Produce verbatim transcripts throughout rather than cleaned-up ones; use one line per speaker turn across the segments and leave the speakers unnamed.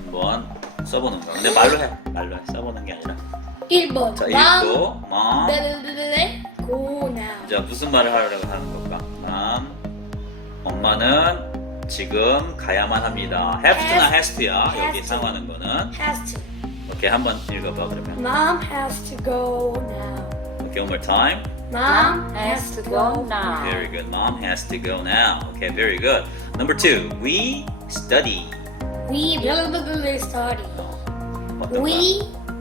한번 써보는 거. 근데 말로 해. 말로 해. 써보는 게 아니라.
일 번.
자,
Mom,
읽고 mom.
네네네네. Go now.
자, 무슨 말을 하려고 하는 걸까? mom. 엄마는 지금 가야만 합니다. have to나 has to야. 여기
has to.
상하는 거는.
Has to.
오케이, 한번 읽어봐 그러면.
Mom has to go now.
Okay, one more time.
Mom has to go now.
Very good. Mom has to go now. Okay, very good. Number two, we study.
We really study.
어떤가?
We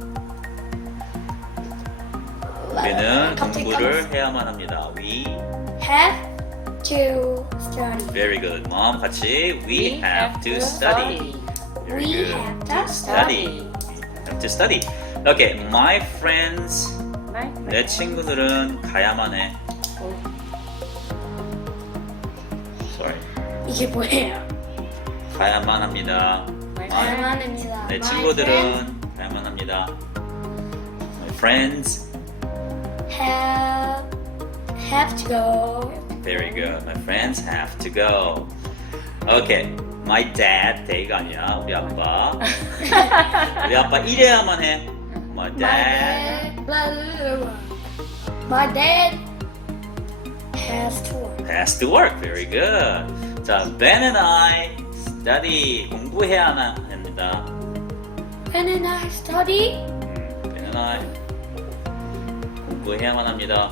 우리는
갑자기
공부를
까먹었어.
해야만 합니다. We
have to study.
very good. Mom 같이 we, have to study. Very
We
good.
have to
study. Have to study. Okay, my friends. 내 친구들은 가야만 해. Sorry.
이게 뭐예요?
가야만 합니다. My,
가야만 합니다.
내
My
친구들은 가야만 합니다. My friends.
have have to go.
Very good. My friends have to go. Okay. My dad. 데이가 아니야. 우리 아빠. 우리 아빠 이래야만 해. My
My
dad
dad, blah, blah, blah, blah. My dad has to work.
has to work. Very good. 자, Ben and I study. 공부해야 하나 합니다.
When and I study,
음, Ben and I 공부해야만 합니다.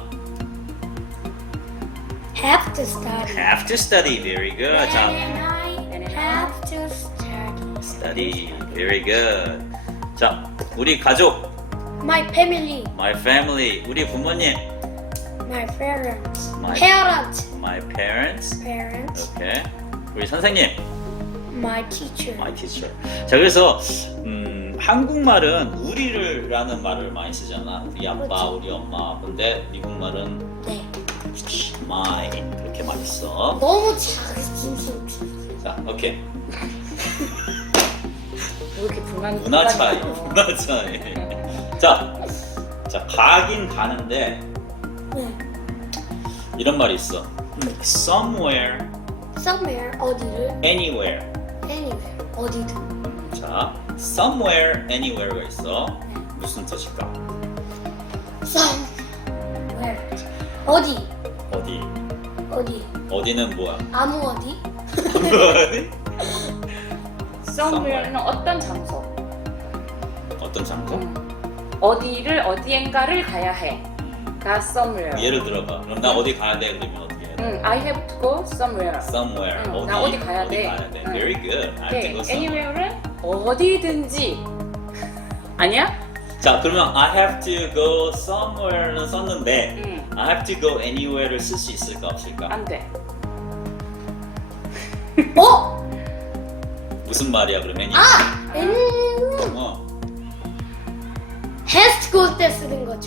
have to study.
Have to study. Very good.
When
자,
and I have to study.
study. Very good. 자, 우리 가족.
My family,
My family. 우리 부모님.
my parents,
My-
parents,
My parents.
parents,
오케이. 우리 선생님.
my teacher.
My teacher. 자, 그래서 음, 한국말은 우리를라는 말을 많이 쓰잖아. 우리 아빠,
그렇죠.
우리 엄마. 근데 미국말은
네.
my 그렇게 많이 써.
너무 작으신
자, 오케이.
왜 이렇게 불만
문화 차이.
불만이에요?
문화 차이. 자, 자 가긴 가는데
네.
이런 말이 있어. Somewhere,
Somewhere 어디를
anywhere.
anywhere 어디든.
자, somewhere, anywhere가 있어. 무슨 뜻일까?
Somewhere 어디
어디?
어디
어디는 뭐야?
아무 어디
어디?
Somewhere는 어떤 장소,
어떤 장소?
어디를 어디엔가를 가야 해. 가 somewhere.
예를 들어봐. 그럼 나 어디 가야 돼? 그러면 어떻게 해?
응, I have to go somewhere.
Somewhere.
응,
어디?
나 어디 가야 돼.
가야 돼.
응.
Very good. I have to
오케이,
go somewhere.
anywhere는 어디든지. 아니야?
자, 그러면 I have to go somewhere는 썼는데
응,
I have to go anywhere를 쓸 수 있을까 없을까?
안 돼.
어?
무슨 말이야 그러면?
아! N
어.
has to go 때 쓰는 거죠.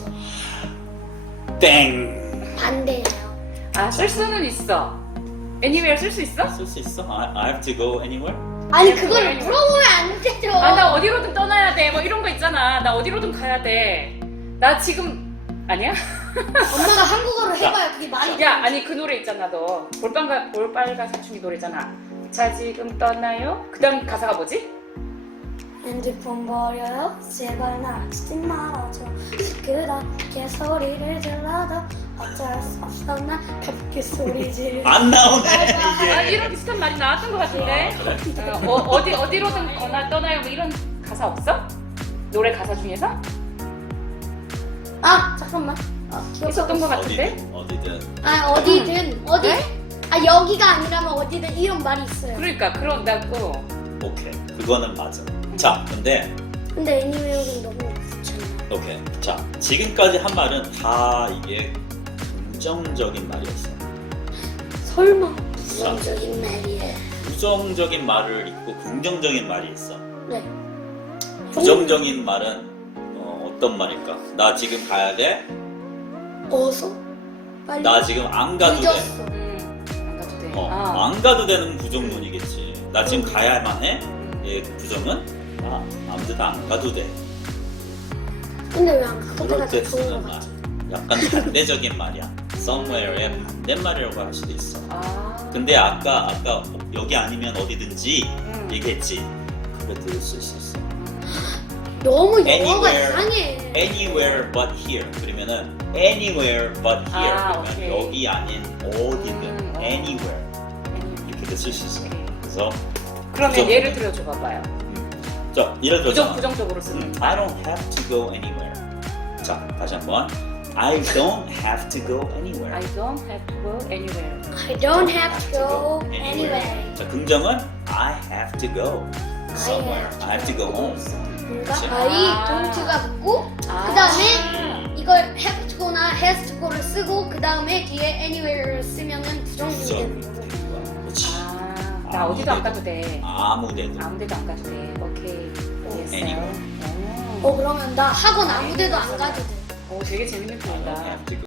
땡.
반대예요.
아, 쓸 수는 있어. anywhere 쓸 수 있어?
쓸 수 있어? I, I have to go anywhere?
아니
Yes,
그걸
anywhere.
물어보면 안 되죠.
아, 나 어디로든 떠나야 돼. 뭐 이런 거 있잖아. 나 어디로든 가야 돼. 나 지금 아니야?
엄마가 한국어를 해봐야 그게 말이
야, 아니 그 노래 있잖아. 너 볼빨가 볼빨간 사춘기 노래잖아. 자, 지금 떠나요. 그다음 가사가 뭐지?
핸드폰 버려요. 제발 나 쓰지 말아줘. 그렇게 소리를 질러도 어쩔 수 없어 난 그렇게 소리 질러.
안 나오네
아,
이게.
이런 비슷한 말이 나왔던 것 같은데.
아, 그래?
어, 어, 어디 어디로든 거나 떠나요. 뭐 이런 가사 없어? 노래 가사 중에서
아 잠깐만. 아, 기억.
있었던 것 같은데.
어디든 어디든.
아 어디든 어디.
네?
아 여기가 아니라면 어디든 이런 말이 있어요.
그러니까 그런다고.
오케이. 그거는 맞아. 자, 근데
근데 애니메이션은 너무 귀찮아.
오케이. 자, 지금까지 한 말은 다 이게 긍정적인 말이었어.
설마 부정적인 말이에요.
부정적인 말을 있고 긍정적인 말이 있어.
네.
부정적인 말은 어, 어떤 말일까? 나 지금 가야 돼?
어서 빨리.
나 지금 안 가도 돼?
늦었어.
음, 안 가도 돼.
어,
아.
안 가도 되는 부정문이겠지. 나 지금 가야만 해? 얘 부정은? 아, 아무데도 안 가도 돼.
근데 왜 안 그때가
그럴 때
더 좋은
쓰는
거
말.
같지?
약간 반대적인 말이야. somewhere의 반대말이라고 할 수도 있어.
아.
근데 아까 아까 여기 아니면 어디든지
음.
얘기했지. alphabet를 쓸 수 있어.
너무 영어가
Anywhere.
이상해.
Anywhere but here. 그러면은 anywhere but here.
아,
그러면
오케이.
여기 아닌 어디든
음, 어.
anywhere 이렇게 쓸 수 있어.
오케이.
그래서
그러면
부정-
예를 들어 줘 봐봐요.
자 예를 들어서
부정 부정적으로 쓰는.
음, I don't have to go anywhere. 자 다시 한번 I don't have to go anywhere.
I don't have to go anywhere.
I don't have to go anywhere.
자 긍정은 I have to go somewhere. I have to go home.
뭔가
그치?
I
아.
don't가 붙고
아.
그 다음에 이걸 have to go나 has to go를 쓰고 그 다음에 뒤에 anywhere를 쓰면은 부정문이 되는 거고.
그렇지.
아, 나 어디도 안 가도 돼.
아무데도.
아무데도 안 가도 돼. 오케이. 이해했어요.
Anywhere.
오.
어 그러면 나 학원 아무데도 안 가도 돼.
오, 되게 재밌는
I don't
표현이다.
have to go